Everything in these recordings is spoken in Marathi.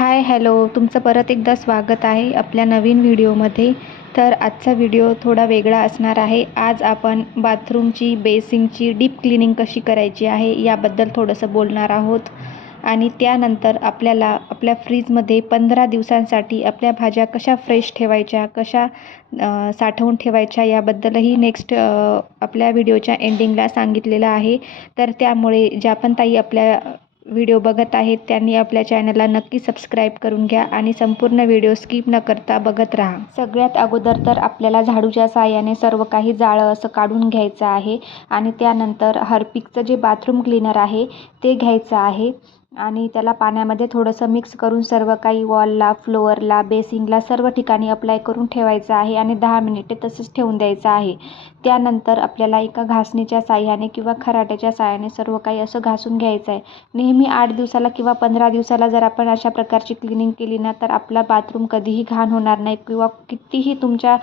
हाय हॅलो तुमचं परत एकदा स्वागत आहे आपल्या नवीन व्हिडिओमध्ये. तर आजचा व्हिडिओ थोडा वेगळा असणार आहे. आज आपण बाथरूमची बेसिंगची डीप क्लिनिंग कशी करायची आहे याबद्दल थोडंसं बोलणार आहोत. आणि त्यानंतर आपल्याला आपल्या फ्रीजमध्ये 15 दिवसांसाठी आपल्या भाज्या कशा फ्रेश ठेवायच्या, कशा साठवून ठेवायच्या याबद्दलही नेक्स्ट आपल्या व्हिडिओच्या एंडिंगला सांगितलेलं आहे. तर त्यामुळे ज्या पण ताई आपल्या व्हिडिओ बघत आहेत त्यांनी आपल्या चॅनलला नक्की सबस्क्राईब करून घ्या आणि संपूर्ण व्हिडिओ स्किप न करता बघत राहा. सगळ्यात अगोदर तर आपल्याला झाडूच्या साहाय्याने सर्व काही जाळं असं काढून घ्यायचं आहे आणि त्यानंतर हार्पिकचं जे बाथरूम क्लीनर आहे ते घ्यायचं आहे आणि त्याला पाण्यामध्ये थोडंसं मिक्स करून सर्व काही वॉलला, फ्लोअरला, बेसिंगला सर्व ठिकाणी अप्लाय करून ठेवायचं आहे आणि 10 मिनिटे तसंच ठेवून द्यायचं आहे. त्यानंतर आपल्याला एका घासणीच्या साहाय्याने किंवा खराट्याच्या साहाय्याने सर्व काही असं घासून घ्यायचं आहे. नेहमी 8 दिवसाला किंवा 15 दिवसाला जर आपण अशा प्रकारची क्लिनिंग केली ना तर आपला बाथरूम कधीही घाण होणार नाही किंवा कितीही तुमच्या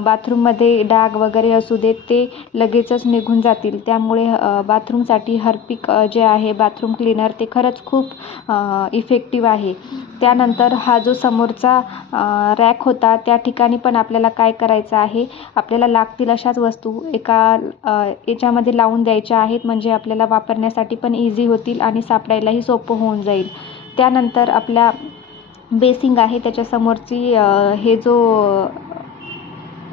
बाथरूममध्ये डाग वगैरे असू देत ते लगेचच निघून जातील. त्यामुळे बाथरूमसाठी हार्पिक जे आहे बाथरूम क्लीनर ते खरंच खूप इफेक्टिव्ह आहे. त्यानंतर हा जो समोरचा रॅक होता त्या ठिकाणी पण आपल्याला काय करायचं आहे, आपल्याला लागतील अशाच वस्तू एका याच्यामध्ये लावून द्यायच्या आहेत म्हणजे आपल्याला वापरण्यासाठी पण इझी होतील आणि सापडायलाही सोपं होऊन जाईल. त्यानंतर आपल्या बेसिंग आहे त्याच्यासमोरची हे जो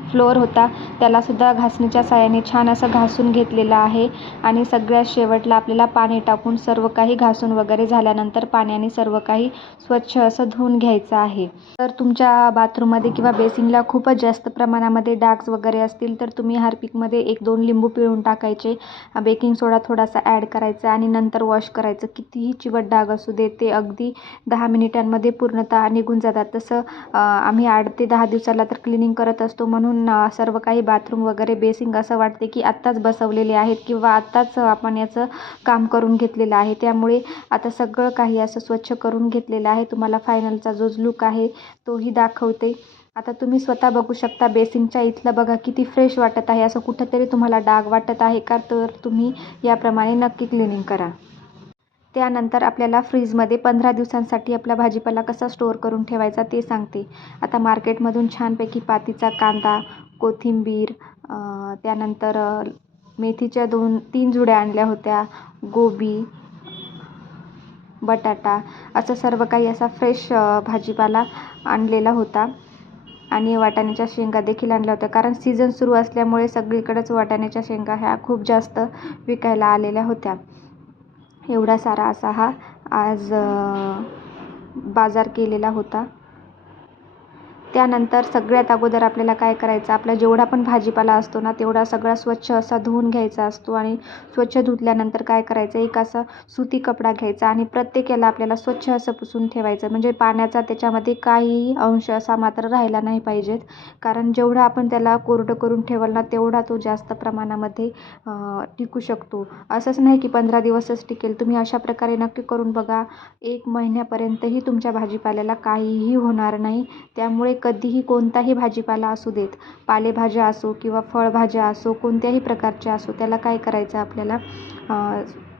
फ्लोअर होता त्यालासुद्धा घासणीच्या साहाय्याने छान असं घासून घेतलेलं आहे आणि सगळ्यात शेवटला आपल्याला पाणी टाकून सर्व काही घासून वगैरे झाल्यानंतर पाण्याने सर्व काही स्वच्छ असं धुवून घ्यायचं आहे. तर तुमच्या बाथरूममध्ये किंवा बेसिंगला खूपच जास्त प्रमाणामध्ये डाग्स वगैरे असतील तर तुम्ही हार्पिकमध्ये 1-2 लिंबू पिळून टाकायचे, बेकिंग सोडा थोडासा ॲड करायचा आणि नंतर वॉश करायचं. कितीही चिवट डाग असू दे ते अगदी 10 मिनिटांमध्ये पूर्णतः निघून जातात. तसं आम्ही 8 ते 10 दिवसाला तर क्लिनिंग करत असतो म्हणून सर्व काही बाथरूम वगैरे बेसिंग असं वाटते की आत्ताच बसवलेले आहेत किंवा आत्ताच आपण याचं काम करून घेतलेलं आहे. त्यामुळे आता सगळं काही असं स्वच्छ करून घेतलेलं आहे. तुम्हाला फायनलचा जो लुक आहे तोही दाखवते. आता तुम्ही स्वतः बघू शकता बेसिंगच्या इथलं बघा किती फ्रेश वाटत आहे. असं कुठंतरी तुम्हाला डाग वाटत आहे का, तर तुम्ही याप्रमाणे नक्की क्लिनिंग करा. त्यानंतर आपल्याला फ्रीजमध्ये 15 दिवसांसाठी आपला भाजीपाला कसा स्टोअर करून ठेवायचा ते सांगते. आता मार्केटमधून छानपैकी पातीचा कांदा, कोथिंबीर, त्यानंतर मेथीच्या 2-3 जुड्या आणल्या होत्या, गोबी, बटाटा असं सर्व काही असा फ्रेश भाजीपाला आणलेला होता आणि वाटाण्याच्या शेंगा देखील आणल्या होत्या. कारण सीझन सुरू असल्यामुळे सगळीकडेच वाटाण्याच्या शेंगा ह्या खूप जास्त विकायला आलेल्या होत्या. एवढा सारा असा हा आज बाजार केलेला होता. त्यानंतर सगळ्यात अगोदर आपल्याला काय करायचं, आपला जेवढा पण भाजीपाला असतो ना तेवढा सगळा स्वच्छ असा धुवून घ्यायचा असतो आणि स्वच्छ धुतल्यानंतर काय करायचं, एक असा सुती कपडा घ्यायचा आणि प्रत्येक याला आपल्याला स्वच्छ असं पुसून ठेवायचं म्हणजे पाण्याचा त्याच्यामध्ये काहीही अंश असा मात्र राहिला नाही पाहिजेत. कारण जेवढं आपण त्याला कोरडं करून ठेवलं ना तेवढा तो जास्त प्रमाणामध्ये टिकू शकतो. असंच नाही की 15 दिवसच टिकेल. तुम्ही अशा प्रकारे नक्की करून बघा. 1 महिन्यापर्यंतही तुमच्या भाजीपाल्याला काहीही होणार नाही. त्यामुळे कधीही कोणताही भाजीपाला असू देत, पालेभाज्या असो किंवा फळभाज्या असो, कोणत्याही प्रकारच्या असो, त्याला काय करायचं आपल्याला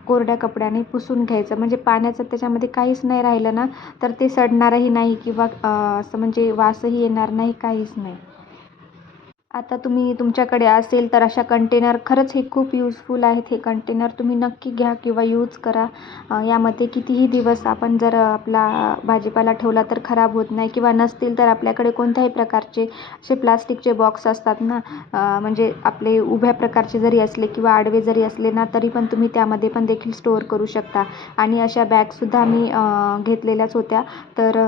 कोरड्या कपड्याने पुसून घ्यायचं म्हणजे पाण्याचं त्याच्यामध्ये काहीच नाही राहिलं ना तर ते सडणारही नाही किंवा असं म्हणजे वासही येणार नाही, काहीच नाही. आता तुम्ही तुमच्याकडे असेल तर अशा कंटेनर खरंच हे खूप युजफुल आहेत. हे कंटेनर तुम्ही नक्की घ्या किंवा यूज करा. यामध्ये कितीही दिवस आपण जर आपला भाजीपाला ठेवला तर खराब होत नाही किंवा नसतील तर आपल्याकडे कोणत्याही प्रकारचे असे प्लास्टिकचे बॉक्स असतात ना, म्हणजे आपले उभ्या प्रकारचे जरी असले किंवा आडवे जरी असले ना तरी पण तुम्ही त्यामध्ये पण देखील स्टोअर करू शकता. आणि अशा बॅगसुद्धा मी घेतलेल्याच होत्या तर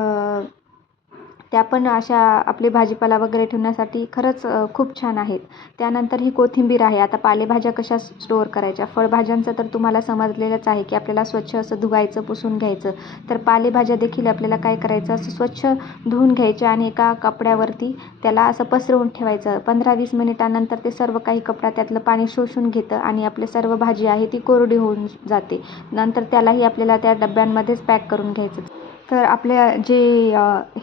त्या पण अशा आपले भाजीपाला वगैरे ठेवण्यासाठी खरंच खूप छान आहेत. त्यानंतर ही कोथिंबीर आहे. आता पालेभाज्या कशा स्टोअर करायच्या, फळभाज्यांचं तर तुम्हाला समजलेलंच आहे की आपल्याला स्वच्छ असं धुवायचं, पुसून घ्यायचं. तर पालेभाज्या देखील आपल्याला काय करायचं, असं स्वच्छ धुवून घ्यायच्या आणि एका कपड्यावरती त्याला असं पसरवून ठेवायचं. 15-20 मिनिटांनंतर ते सर्व काही कपडा त्यातलं पाणी शोषून घेतं आणि आपली सर्व भाजी आहे ती कोरडी होऊन जाते. नंतर त्यालाही आपल्याला त्या डब्यांमध्येच पॅक करून घ्यायचं. तर आपल्या जे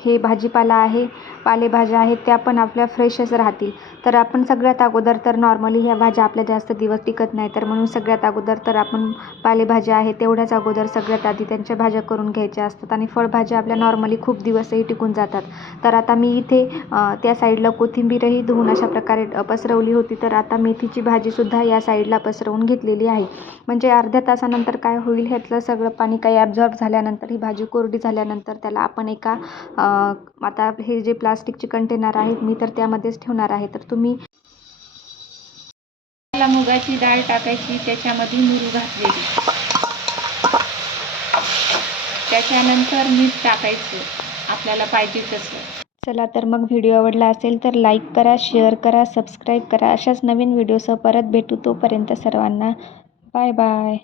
हे भाजीपाला आहे, पालेभाज्या आहेत त्या पण आपल्या फ्रेशच राहतील. तर आपण सगळ्यात अगोदर तर नॉर्मली ह्या भाज्या आपल्या जास्त दिवस टिकत नाही, तर म्हणून सगळ्यात अगोदर तर आपण पालेभाज्या आहेत तेवढ्याच अगोदर सगळ्यात आधी त्यांच्या भाज्या करून घ्यायच्या असतात. आणि फळभाज्या आपल्या नॉर्मली खूप दिवसही टिकून जातात. तर आता मी इथे त्या साईडला कोथिंबीरही धुवून अशा प्रकारे पसरवली होती, तर आता मेथीची भाजीसुद्धा या साईडला पसरवून घेतलेली आहे. म्हणजे अर्ध्या तासानंतर काय होईल, ह्यातलं सगळं पाणी काही ॲब्झॉर्ब झाल्यानंतर ही भाजी कोरडी झाल्यानंतर त्याला आपण एका आता हे जे प्लास्टिकचे कंटेनर आहेत मी तर त्यामध्येच ठेवणार आहे. तर तुम्ही मुगाची डाळ टाकायची, त्याच्यामध्ये मुरू घातलेली, त्याच्यानंतर मीठ टाकायचं आपल्याला पाहिजे तसं. चला तर मग व्हिडिओ आवडला असेल तर लाईक करा, शेअर करा, सबस्क्राईब करा. अशाच नवीन व्हिडिओसह परत भेटू. तोपर्यंत सर्वांना बाय बाय.